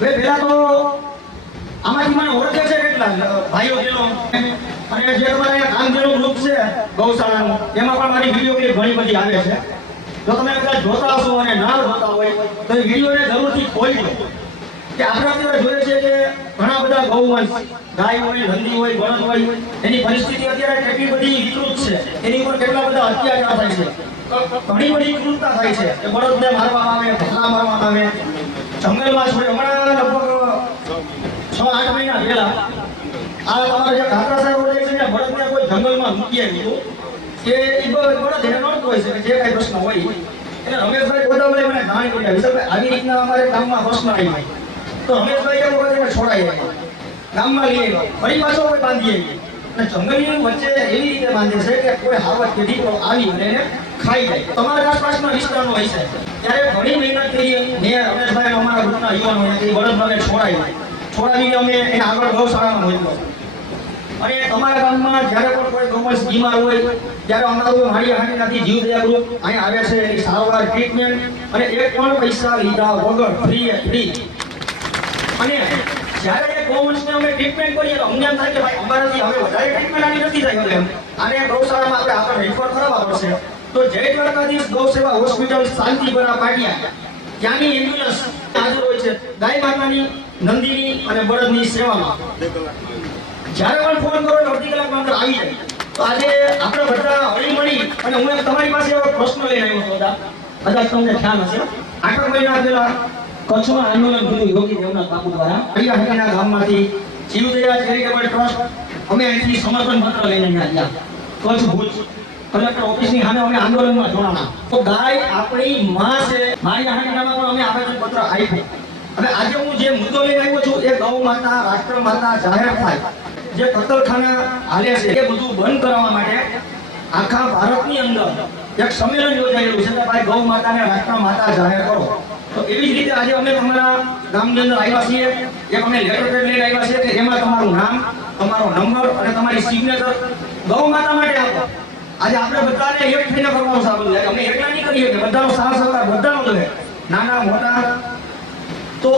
પહેલા તો આમાંથી મને ઓળખે છે કેટલા ભાઈઓ બહેનો અને જે તમારા અહીંયા કામગીરીનું ગ્રુપ છે ગૌશાળાનું એમાં પણ મારી વિડીયો ક્લિપ ઘણી બધી આવે છે. જો તમે કદાચ જોતા હશો અને ના જોતા હોય તો એ વિડીયોને જરૂરથી ખોલી લો કે આપણે અત્યારે જોઈએ છે કે ઘણા બધા ગૌવંશ ગાય હોય, નંદી હોય, બળદ હોય, એની પરિસ્થિતિ અત્યારે કેટલી બધી વિકૃત છે, એની ઉપર કેટલા બધા અત્યાચાર થાય છે, ઘણી બધી ક્રૂરતા થાય છે કે બળદને મારવામાં આવે, ભસડા મારવામાં આવે, જંગલમાં છોડે. હમણાં લગભગ 6-8 મહિના પહેલા આ તમારા જે કાકા સાહેબ હોય છે ને બળદને કોઈ જંગલમાં મૂકી આવ્યું કે એ બળદ એને નડતો હોય છે જે કાંઈ પ્રશ્ન હોય એને રમેશભાઈ ગોદાવલે મને જાણ કરી આવી આવી રીતના અમારે ગામમાં પ્રશ્ન આવી તો રમેશભાઈ એવું કરે છોડાય ગામમાં લઈ આવ્યો ફરી પાછો કોઈ બાંધી આવી અને જંગલની વચ્ચે એવી રીતે બાંધે છે કે કોઈ હાવત કે દીકરો આવી અને એને ખાઈ જાય. તમારા આસપાસના વિસ્તારનો હોય છે ત્યારે ઘણી મહેનત કરી મેં રમેશભાઈ અમારા ગ્રુપના યુવાનો એ બળદને છોડાવીને અમે એને આગળ ગૌશાળામાં મોકલ્યો. અને તમારા ગામમાં જ્યારે પણ કોઈ ગૌવંશ બીમાર હોય ત્યારે અમારું હાડીયાહાડીનાથી જીવદયા ગ્રુપ અહીંયા આવે છે એની સારવાર, ટ્રીટમેન્ટ અને એક પણ પૈસા લીધા વગર ફ્રી. અને જ્યારે એ ગૌવંશને અમે ટ્રીટમેન્ટ કરીએ તો અમને એમ થાય કે ભાઈ અમારાથી હવે વધારે ટ્રીટમેન્ટ આની નથી થઈ એમ આને ગૌશાળામાં આપણે આગળ રેફર કરાવવા પડશે. તો જય દ્વારકાધીશ ગૌ સેવા હોસ્પિટલ શાંતિપરા પાટિયા ત્યાંની એમ્બ્યુલન્સ હાજર હોય છે ગાય માતાની, નંદીની અને બળદની સેવામાં. જ્યારે પણ ફોન કરો તો અડધી કલાકમાં અંદર આવી જાય. તો આજે આપણે બધા હળીમળી અને હું તમારી પાસે એવો પ્રશ્ન લઈને આવ્યો છું કદાચ તમને ખ્યાલ હશે 8 મહિના પહેલા કચ્છમાં આંદોલન થયું યોગી દેવનાથ બાપુ દ્વારા હરિયાણાના ગામમાંથી જીવદયા ચેરિટેબલ ટ્રસ્ટ અમે અહીંથી સમર્પણ પત્ર લઈને આવ્યા કચ્છ ભુજ કલેક્ટર ઓફિસની સામે અમે આંદોલનમાં જોડાણા. તો ગાય આપણી માં છે મારી હરિયાણામાં પણ અમે આવેદન પત્ર આપ્યું. હવે આજે હું જે મુદ્દો લઈને આવ્યો છું એ ગૌ માતા, રાષ્ટ્ર માતા જાહેર થાય જે કતલખાના હાલે છે એ બધું બંધ કરવા માટે આખા ભારતની અંદર એક સંમેલન યોજાયેલું છે કે ભાઈ ગૌ માતાને રાષ્ટ્ર માતા જાહેર કરો. તો એવી જ રીતે આજે અમે તમારા ગામની અંદર આવ્યા છીએ. એક અમે લેટર પેડ લઈને આવ્યા છીએ કે એમાં તમારું નામ, તમારો નંબર અને તમારી સિગ્નેચર ગૌ માતા માટે આપો. આજે આપણે બધાને એક થઈને કરવાનું સારું છે. અમે એકલા નહીં કરીએ કે બધાનો સાથ સહકાર બધાનો જોઈએ, નાના મોટા. તો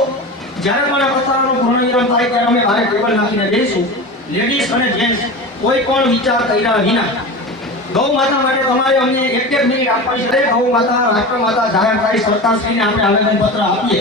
જ્યારે પણ આ કથાનો પૂર્ણવિરામ થાય ત્યારે અમે બહાર ટેબલ નાખીને બેસીશું. લેડીઝ અને જેન્ટ્સ કોઈ પણ વિચાર કર્યા વિના ગૌ માતા માટે તમારે અમને 1 મિનિટ આપવાની છે. ગૌ માતા રાષ્ટ્ર માતા જાહેર થાય સરકારશ્રીને આપણે આવેદન પત્ર આપીએ.